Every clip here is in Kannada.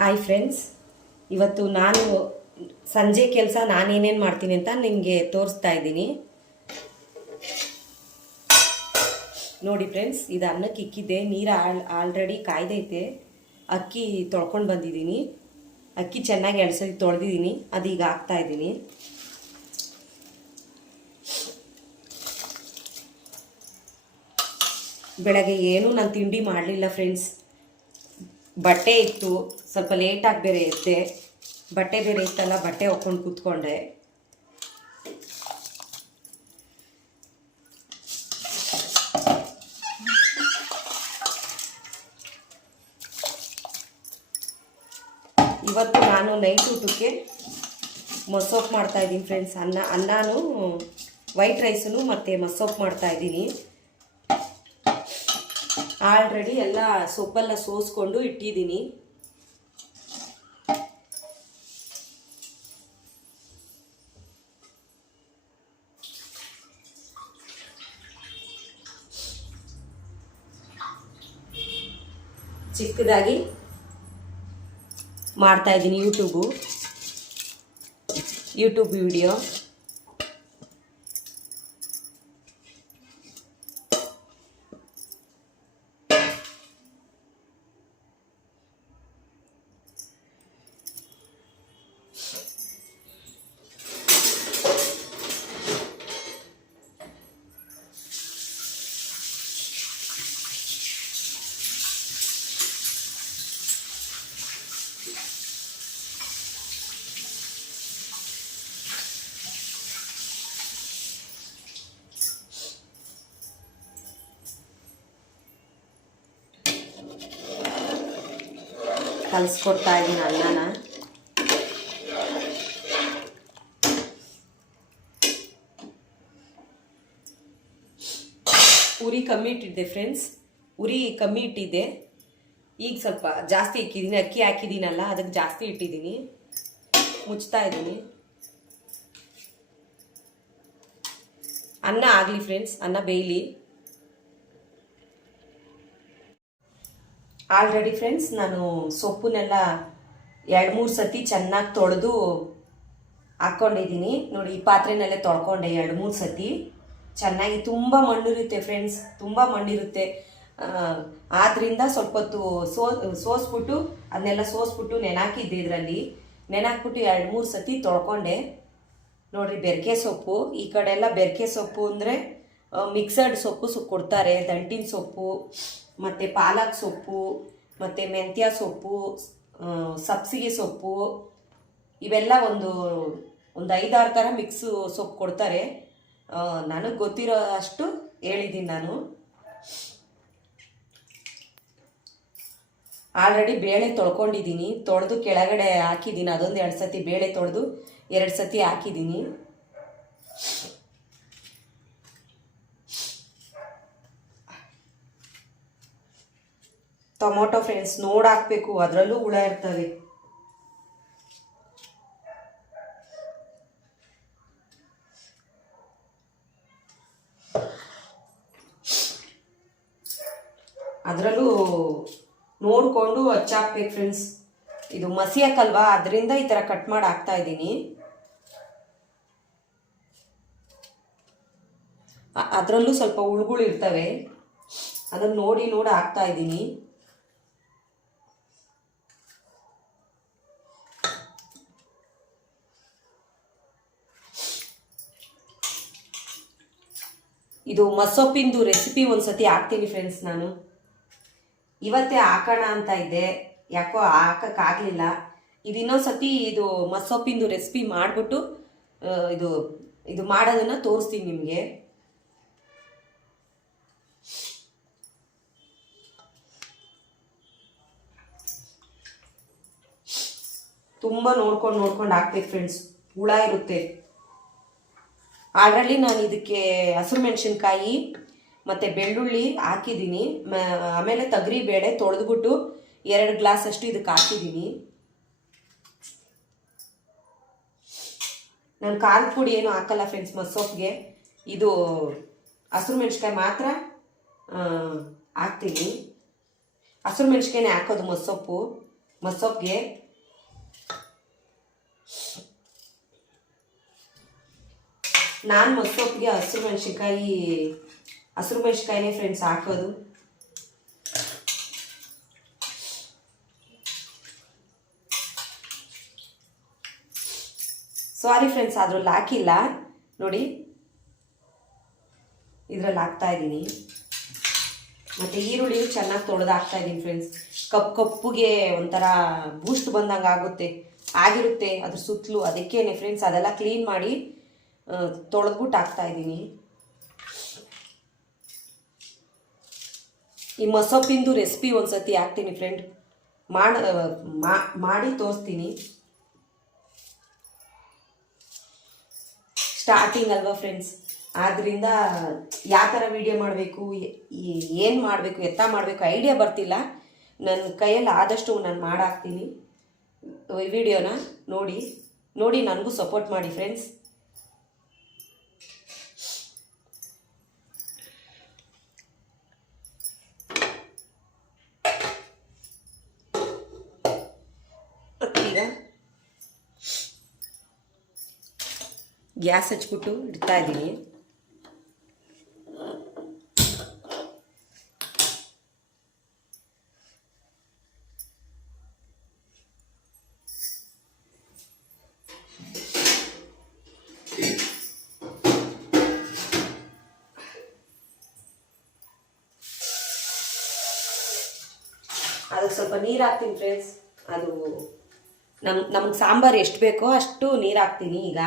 ಹಾಯ್ ಫ್ರೆಂಡ್ಸ್, ಇವತ್ತು ನಾನು ಸಂಜೆ ಕೆಲಸ ನಾನೇನೇನು ಮಾಡ್ತೀನಿ ಅಂತ ನಿಮಗೆ ತೋರಿಸ್ತಾ ಇದ್ದೀನಿ. ನೋಡಿ ಫ್ರೆಂಡ್ಸ್, ಇದು ಅನ್ನಕ್ಕೆ ಇಕ್ಕಿದ್ದೆ. ನೀರು ಆಲ್ರೆಡಿ ಕಾಯ್ದೈತೆ. ಅಕ್ಕಿ ತೊಳ್ಕೊಂಡು ಬಂದಿದ್ದೀನಿ. ಅಕ್ಕಿ ಚೆನ್ನಾಗಿ ಎಳ್ಸೋದು ತೊಳೆದಿದ್ದೀನಿ. ಅದೀಗ ಹಾಕ್ತಾ ಇದ್ದೀನಿ. ಬೆಳಗ್ಗೆ ಏನೂ ನಾನು ತಿಂಡಿ ಮಾಡಲಿಲ್ಲ ಫ್ರೆಂಡ್ಸ್. ಬಟ್ಟೆ ಇತ್ತು, ಸ್ವಲ್ಪ ಲೇಟಾಗಿ ಬೇರೆ ಎದ್ದೆ. ಬಟ್ಟೆ ಬೇರೆ ಇತ್ತಲ್ಲ, ಬಟ್ಟೆ ಹೊಕ್ಕೊಂಡು ಕೂತ್ಕೊಂಡೆ. ಇವತ್ತು ನಾನು ನೈಟ್ ಊಟಕ್ಕೆ ಮಸೊಪ್ಪು ಮಾಡ್ತಾಯಿದ್ದೀನಿ ಫ್ರೆಂಡ್ಸ್. ಅನ್ನನೂ ವೈಟ್ ರೈಸನ್ನು ಮತ್ತು ಮಸೊಪ್ಪು ಮಾಡ್ತಾಯಿದ್ದೀನಿ. ಆಲ್ರೆಡಿ ಎಲ್ಲ ಸೊಪ್ಪೆಲ್ಲ ಸೋಸ್ಕೊಂಡು ಇಟ್ಟಿದ್ದೀನಿ. ಚಿಕ್ಕದಾಗಿ ಮಾಡ್ತಾ ಇದ್ದೀನಿ ಯೂಟ್ಯೂಬ್ ವಿಡಿಯೋ. ಕಲಿಸ್ಕೊಡ್ತಾ ಇದ್ದೀನಿ ಅನ್ನನ. ಉರಿ ಕಮ್ಮಿ ಇಟ್ಟಿದ್ದೆ ಫ್ರೆಂಡ್ಸ್, ಈಗ ಸ್ವಲ್ಪ ಜಾಸ್ತಿ ಇಕ್ಕಿದ್ದೀನಿ. ಅಕ್ಕಿ ಹಾಕಿದ್ದೀನಲ್ಲ, ಅದಕ್ಕೆ ಜಾಸ್ತಿ ಇಟ್ಟಿದ್ದೀನಿ. ಮುಚ್ತಾ ಇದ್ದೀನಿ. ಅನ್ನ ಆಗಲಿ ಫ್ರೆಂಡ್ಸ್, ಅನ್ನ ಬೇಯಲಿ. ಆಲ್ರೆಡಿ ಫ್ರೆಂಡ್ಸ್, ನಾನು ಸೊಪ್ಪನ್ನೆಲ್ಲ 2-3 ಸತಿ ಚೆನ್ನಾಗಿ ತೊಳೆದು ಹಾಕ್ಕೊಂಡಿದ್ದೀನಿ. ನೋಡಿ, ಈ ಪಾತ್ರೆನಲ್ಲೇ ತೊಳ್ಕೊಂಡೆ 2-3 ಸತಿ ಚೆನ್ನಾಗಿ. ತುಂಬ ಮಣ್ಣಿರುತ್ತೆ ಫ್ರೆಂಡ್ಸ್, ತುಂಬ ಮಣ್ಣಿರುತ್ತೆ. ಆದ್ದರಿಂದ ಸ್ವಲ್ಪ ಹೊತ್ತು ಸೋಸ್ಬಿಟ್ಟು ಅದನ್ನೆಲ್ಲ ನೆನಾಕಿದ್ದೆ. ಇದರಲ್ಲಿ ನೆನಾಕ್ಬಿಟ್ಟು 2-3 ಸತಿ ತೊಳ್ಕೊಂಡೆ. ನೋಡಿರಿ, ಬೆರಕೆ ಸೊಪ್ಪು. ಈ ಕಡೆ ಎಲ್ಲ ಬೆರಕೆ ಸೊಪ್ಪು ಅಂದರೆ ಮಿಕ್ಸಡ್ ಸೊಪ್ಪು ಕೊಡ್ತಾರೆ. ದಂಟಿನ ಸೊಪ್ಪು ಮತ್ತು ಪಾಲಕ್ ಸೊಪ್ಪು ಮತ್ತು ಮೆಂತ್ಯ ಸೊಪ್ಪು, ಸಬ್ಸಿಗೆ ಸೊಪ್ಪು, ಇವೆಲ್ಲ ಒಂದು 5-6 ಥರ ಮಿಕ್ಸು ಸೊಪ್ಪು ಕೊಡ್ತಾರೆ. ನನಗೆ ಗೊತ್ತಿರೋ ಅಷ್ಟು ಹೇಳಿದ್ದೀನಿ ನಾನು. ಆಲ್ರೆಡಿ ಬೇಳೆ ತೊಳ್ಕೊಂಡಿದ್ದೀನಿ. ತೊಳೆದು ಕೆಳಗಡೆ ಹಾಕಿದ್ದೀನಿ. ಅದೊಂದು 2 ಸತಿ ಬೇಳೆ ತೊಳೆದು 2 ಸತಿ ಹಾಕಿದ್ದೀನಿ. ಟೊಮೊಟೊ ಫ್ರೆಂಡ್ಸ್ ನೋಡಾಕಬೇಕು, ಅದರಲ್ಲೂ ಹುಳ ಇರ್ತವೆ. ಅದರಲ್ಲೂ ನೋಡಿಕೊಂಡು ಹಚ್ಚಾಕ್ಬೇಕು ಫ್ರೆಂಡ್ಸ್. ಇದು ಮಸಿ ಹಾಕಲ್ವಾ, ಅದರಿಂದ ಈ ಥರ ಕಟ್ ಮಾಡಿ ಹಾಕ್ತಾ ಇದ್ದೀನಿ. ಅದರಲ್ಲೂ ಸ್ವಲ್ಪ ಹುಳುಗಳು ಇರ್ತವೆ, ಅದನ್ನು ನೋಡಿ ಹಾಕ್ತಾ ಇದ್ದೀನಿ. ಇದು ಮಸೊಪ್ಪಿಂದು ರೆಸಿಪಿ ಒಂದ್ಸತಿ ಹಾಕ್ತೀನಿ ಫ್ರೆಂಡ್ಸ್. ನಾನು ಇವತ್ತೇ ಹಾಕೋಣ ಅಂತ ಇದ್ದೆ, ಯಾಕೋ ಹಾಕೋಕ್ಕಾಗಲಿಲ್ಲ. ಇದು ಇನ್ನೊಂದ್ಸತಿ ಇದು ಮಸೊಪ್ಪಿಂದು ರೆಸಿಪಿ ಮಾಡಿಬಿಟ್ಟು ಇದು ಮಾಡೋದನ್ನು ತೋರಿಸ್ತೀನಿ ನಿಮಗೆ. ತುಂಬ ನೋಡ್ಕೊಂಡು ಹಾಕ್ಬೇಕು ಫ್ರೆಂಡ್ಸ್, ಹುಳ ಇರುತ್ತೆ. ಆಲ್ರೆಡಿ ನಾನು ಇದಕ್ಕೆ ಹಸಿರು ಮೆಣಸಿನ್ಕಾಯಿ ಮತ್ತು ಬೆಳ್ಳುಳ್ಳಿ ಹಾಕಿದ್ದೀನಿ. ಆಮೇಲೆ ತೊಗರಿ ಬೇಳೆ ತೊಳೆದ್ಬಿಟ್ಟು 2 ಗ್ಲಾಸ್ ಅಷ್ಟು ಇದಕ್ಕೆ ಹಾಕಿದ್ದೀನಿ. ನಾನು ಖಾರದ ಪುಡಿ ಏನು ಹಾಕಲ್ಲ ಫ್ರೆಂಡ್ಸ್ ಮಸೊಪ್ಪಿಗೆ. ಇದು ಹಸಿರು ಮೆಣಸಿನ್ಕಾಯಿ ಮಾತ್ರ ಹಾಕ್ತೀನಿ. ಹಸಿರು ಮೆಣಸಿನ್ಕಾಯಿನೇ ಹಾಕೋದು ಮಸೊಪ್ಪು. ಮಸೊಪ್ಪಿಗೆ ನಾನು ಮಸೊಪ್ಪಿಗೆ ಹಸಿರು ಮೆಣಸಿನ್ಕಾಯಿನೇ ಫ್ರೆಂಡ್ಸ್ ಹಾಕೋದು. ಸಾರಿ ಫ್ರೆಂಡ್ಸ್, ಅದ್ರಲ್ಲಿ ಹಾಕಿಲ್ಲ ನೋಡಿ, ಇದ್ರಲ್ಲಿ ಹಾಕ್ತಾ ಇದ್ದೀನಿ. ಮತ್ತು ಈರುಳ್ಳಿ ಚೆನ್ನಾಗಿ ತೊಳೆದು ಹಾಕ್ತಾ ಇದ್ದೀನಿ ಫ್ರೆಂಡ್ಸ್. ಕಪ್ಪುಗೆ ಒಂಥರ ಬೂಸ್ಟ್ ಬಂದಂಗೆ ಆಗಿರುತ್ತೆ ಅದ್ರ ಸುತ್ತಲೂ. ಅದಕ್ಕೇನೆ ಫ್ರೆಂಡ್ಸ್ ಅದೆಲ್ಲ ಕ್ಲೀನ್ ಮಾಡಿ ತೊಳೆದ್ಬಿಟ್ಟು ಹಾಕ್ತಾ ಇದ್ದೀನಿ. ಈ ಮಸೊಪ್ಪಿಂದು ರೆಸಿಪಿ ಒಂದ್ಸತಿ ಹಾಕ್ತೀನಿ ಫ್ರೆಂಡ್, ಮಾಡಿ ತೋರಿಸ್ತೀನಿ. ಸ್ಟಾರ್ಟಿಂಗ್ ಅಲ್ವಾ ಫ್ರೆಂಡ್ಸ್, ಆದ್ದರಿಂದ ಯಾವ ಥರ ವೀಡಿಯೋ ಮಾಡಬೇಕು, ಏನು ಮಾಡಬೇಕು, ಎತ್ತ ಮಾಡಬೇಕು ಐಡಿಯಾ ಬರ್ತಿಲ್ಲ. ನನ್ನ ಕೈಯಲ್ಲಿ ಆದಷ್ಟು ನಾನು ಮಾಡಾಕ್ತೀನಿ. ವಿಡಿಯೋನ ನೋಡಿ ನನಗೂ ಸಪೋರ್ಟ್ ಮಾಡಿ ಫ್ರೆಂಡ್ಸ್. ಈಗ ಗ್ಯಾಸ್ ಹಚ್ಬಿಟ್ಟು ಇಡ್ತಾ ಇದ್ದೀನಿ. ಅದಕ್ಕೆ ಸ್ವಲ್ಪ ನೀರು ಹಾಕ್ತೀನಿ ಫ್ರೆಂಡ್ಸ್. ಅದು ನಮ್ಗೆ ಸಾಂಬಾರು ಎಷ್ಟು ಬೇಕೋ ಅಷ್ಟು ನೀರು ಹಾಕ್ತೀನಿ. ಈಗ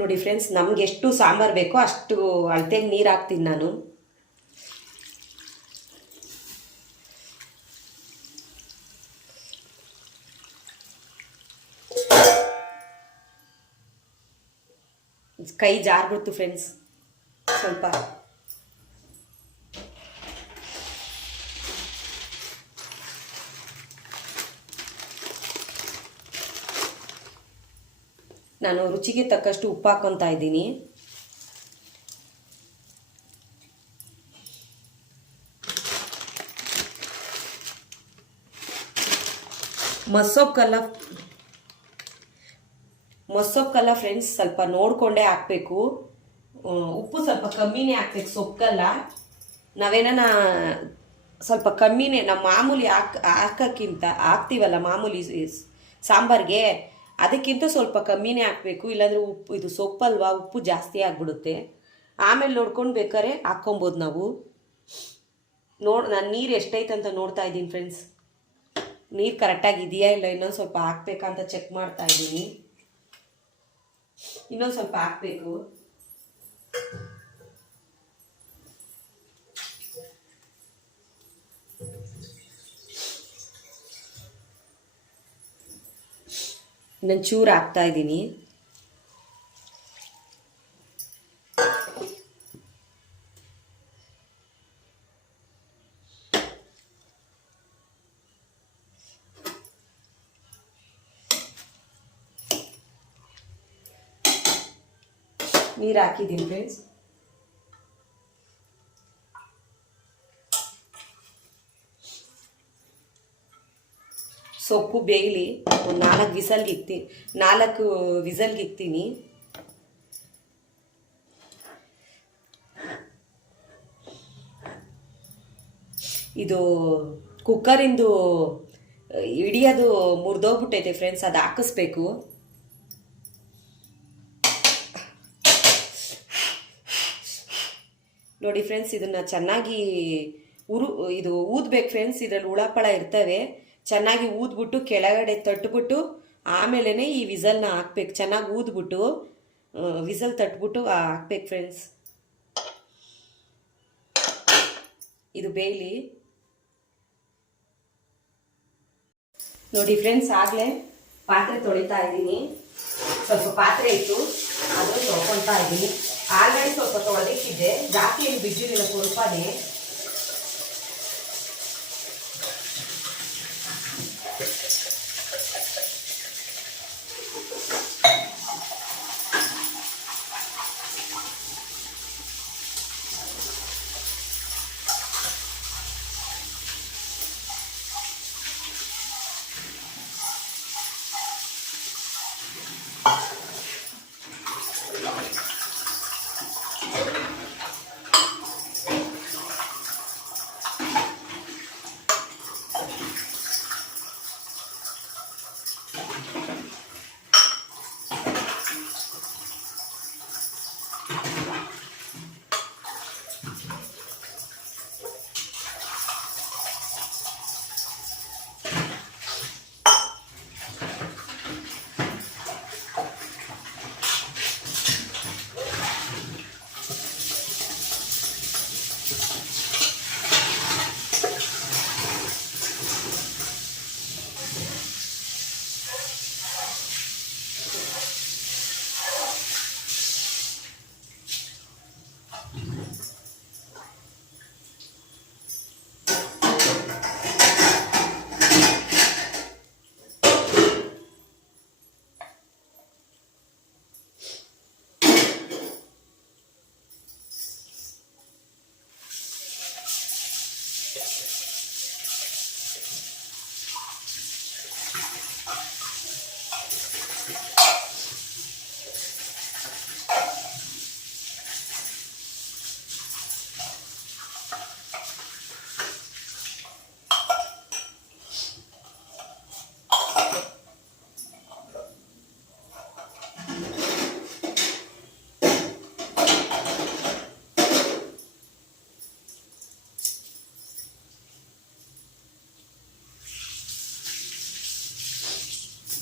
ನೋಡಿ ಫ್ರೆಂಡ್ಸ್, ನಮ್ಗೆ ಎಷ್ಟು ಸಾಂಬಾರು ಬೇಕೋ ಅಷ್ಟು ಅಳತೆಗೆ ನೀರು ಹಾಕ್ತೀನಿ ನಾನು. ಕೈ ಜಾರ್ಬಿಡ್ತು ಫ್ರೆಂಡ್ಸ್ ಸ್ವಲ್ಪ. ನಾನು ರುಚಿಗೆ ತಕ್ಕಷ್ಟು ಉಪ್ಪು ಹಾಕ್ಕೊತಾ ಇದ್ದೀನಿ. ಮಸೊಪ್ಪಲ್ಲ ಫ್ರೆಂಡ್ಸ್ ಸ್ವಲ್ಪ ನೋಡಿಕೊಂಡೇ ಹಾಕಬೇಕು. ಉಪ್ಪು ಸ್ವಲ್ಪ ಕಮ್ಮಿನೇ ಹಾಕ್ಬೇಕು ಸೊಪ್ಪಲ್ಲ. ನಾವೇನ ಸ್ವಲ್ಪ ಕಮ್ಮಿನೇ, ನಾವು ಮಾಮೂಲಿ ಹಾಕೋಕ್ಕಿಂತ ಹಾಕ್ತೀವಲ್ಲ ಮಾಮೂಲಿ ಸಾಂಬಾರಿಗೆ, ಅದಕ್ಕಿಂತ ಸ್ವಲ್ಪ ಕಮ್ಮಿನೇ ಹಾಕಬೇಕು. ಇಲ್ಲಾಂದರೆ ಇದು ಸೊಪ್ಪಲ್ವಾ, ಉಪ್ಪು ಜಾಸ್ತಿ ಆಗಿಬಿಡುತ್ತೆ. ಆಮೇಲೆ ನೋಡ್ಕೊಂಡು ಬೇಕಾದ್ರೆ ಹಾಕ್ಕೊಬೋದು ನಾವು. ನಾನು ನೀರು ಎಷ್ಟೈತೆ ಅಂತ ನೋಡ್ತಾ ಇದ್ದೀನಿ ಫ್ರೆಂಡ್ಸ್. ನೀರು ಕರೆಕ್ಟಾಗಿ ಇದೆಯಾ ಇಲ್ಲ, ಇನ್ನೊಂದು ಸ್ವಲ್ಪ ಹಾಕ್ಬೇಕಂತ ಚೆಕ್ ಮಾಡ್ತಾ ಇದ್ದೀನಿ. ಇನ್ನೊಂದು ಸ್ವಲ್ಪ ಹಾಕಬೇಕು. ಇನ್ನೊಂದು ಚೂರು ಹಾಕ್ತಾ ಇದ್ದೀನಿ. ನೀರು ಹಾಕಿದ್ದೀನಿ ಫ್ರೆಂಡ್ಸ್. ಸೊಪ್ಪು ಬೇಯಲಿ. ಒಂದು 4 ವಿಸಲ್ಗೆ ಇಕ್ತೀನಿ. ಇದು ಕುಕ್ಕರಿಂದು ಹಿಡಿಯೋದು ಮುರಿದೋಗ್ಬಿಟ್ಟೈತೆ ಫ್ರೆಂಡ್ಸ್, ಅದು ಹಾಕಿಸ್ಬೇಕು. ನೋಡಿ ಫ್ರೆಂಡ್ಸ್, ಇದನ್ನು ಚೆನ್ನಾಗಿ ಊದ್ಬೇಕು ಫ್ರೆಂಡ್ಸ್. ಇದರಲ್ಲಿ ಹುಳಪಳ ಇರ್ತವೆ. ಚೆನ್ನಾಗಿ ಊದ್ಬಿಟ್ಟು ಕೆಳಗಡೆ ತಟ್ಬಿಟ್ಟು ಆಮೇಲೆ ಈ ವಿಸಲ್ನ ಹಾಕ್ಬೇಕು. ಚೆನ್ನಾಗಿ ಊದ್ಬಿಟ್ಟು ವಿಸಲ್ ತಟ್ಬಿಟ್ಟು ಹಾಕ್ಬೇಕು ಫ್ರೆಂಡ್ಸ್. ಇದು ಬೇಯಲಿ. ನೋಡಿ ಫ್ರೆಂಡ್ಸ್, ಆಗಲೇ ಪಾತ್ರೆ ತೊಳಿತಾ ಇದ್ದೀನಿ. ಸ್ವಲ್ಪ ಪಾತ್ರೆ ಇತ್ತು ಅದನ್ನು ತೊಳ್ಕೊತಾ ಇದ್ದೀನಿ. ಆಲ್ರೆಡಿ ಸ್ವಲ್ಪ ತೊಳೆದಿಟ್ಟಿದ್ದೆ, ಜಾಸ್ತಿ ಏನು ಬಿದ್ದಿರಲಿಲ್ಲ, ಸ್ವಲ್ಪನೇ.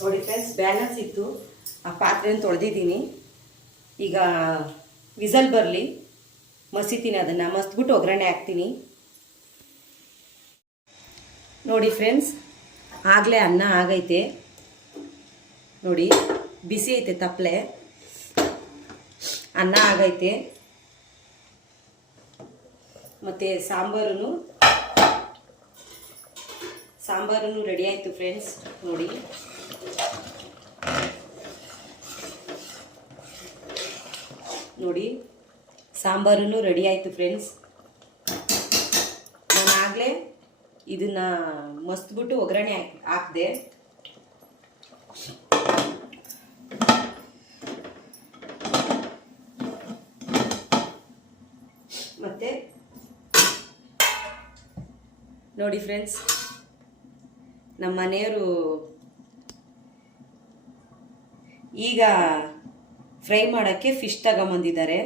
ನೋಡಿ ಫ್ರೆಂಡ್ಸ್, ಬ್ಯಾಲೆನ್ಸ್ ಇತ್ತು, ಆ ಪಾತ್ರೆಯನ್ನು ತೊಳೆದಿದ್ದೀನಿ. ಈಗ ವಿಸಲ್ ಬರಲಿ, ಮಸಿತೀನಿ, ಅದನ್ನು ಮಸ್ತ್ಬಿಟ್ಟು ಒಗ್ಗರಣೆ ಹಾಕ್ತೀನಿ. ನೋಡಿ ಫ್ರೆಂಡ್ಸ್, ಆಗಲೇ ಅನ್ನ ಆಗೈತೆ ನೋಡಿ, ಬಿಸಿ ಐತೆ ತಪ್ಪಲೆ, ಅನ್ನ ಆಗೈತೆ. ಮತ್ತು ಸಾಂಬಾರು ರೆಡಿ ಆಯಿತು ಫ್ರೆಂಡ್ಸ್. ನೋಡಿ ನೋಡಿ ಸಾಂಬಾರು ರೆಡಿ ಆಯಿತು ಫ್ರೆಂಡ್ಸ್. ನಾನು ಆಗಲೇ ಇದನ್ನು ಮಸ್ತ್ಬಿಟ್ಟು ಒಗ್ಗರಣೆ ಹಾಕಿದೆ. ಮತ್ತು ನೋಡಿ ಫ್ರೆಂಡ್ಸ್, ನಮ್ಮ ಮನೆಯವರು ಈಗ ಫ್ರೈ ಮಾಡೋಕ್ಕೆ ಫಿಶ್ ತಗೊಂಬಂದಿದ್ದಾರೆ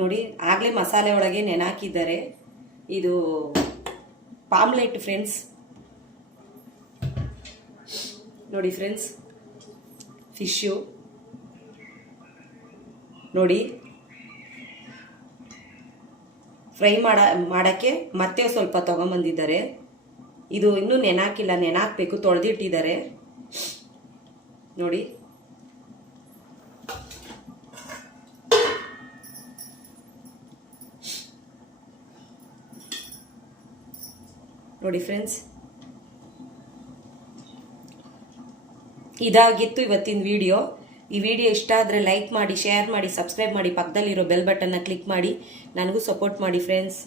ನೋಡಿ. ಆಗಲೇ ಮಸಾಲೆ ಒಳಗೆ ನೆನಾಕಿದ್ದಾರೆ. ಇದು ಪಾಮ್ಲೆಟ್ ಫ್ರೆಂಡ್ಸ್. ನೋಡಿ ಫ್ರೆಂಡ್ಸ್, ಫಿಶ್ಶು ನೋಡಿ, ಫ್ರೈ ಮಾಡೋಕ್ಕೆ ಮತ್ತೆ ಸ್ವಲ್ಪ ತೊಗೊಂಬಂದಿದ್ದಾರೆ. ಇದು ಇನ್ನೂ ನೆನಾಕಿಲ್ಲ, ನೆನಾಕಬೇಕು, ತೊಳೆದಿಟ್ಟಿದ್ದಾರೆ ನೋಡಿ. ನೋಡಿ ಫ್ರೆಂಡ್ಸ್, ಇದಾಗಿತ್ತು ಇವತ್ತಿನ ವಿಡಿಯೋ. ಈ ವಿಡಿಯೋ ಇಷ್ಟ ಆದರೆ ಲೈಕ್ ಮಾಡಿ, ಶೇರ್ ಮಾಡಿ, ಸಬ್ಸ್ಕ್ರೈಬ್ ಮಾಡಿ, ಪಕ್ಕದಲ್ಲಿರೋ ಬೆಲ್ ಬಟನ್ನ ಕ್ಲಿಕ್ ಮಾಡಿ, ನನಗೂ ಸಪೋರ್ಟ್ ಮಾಡಿ ಫ್ರೆಂಡ್ಸ್.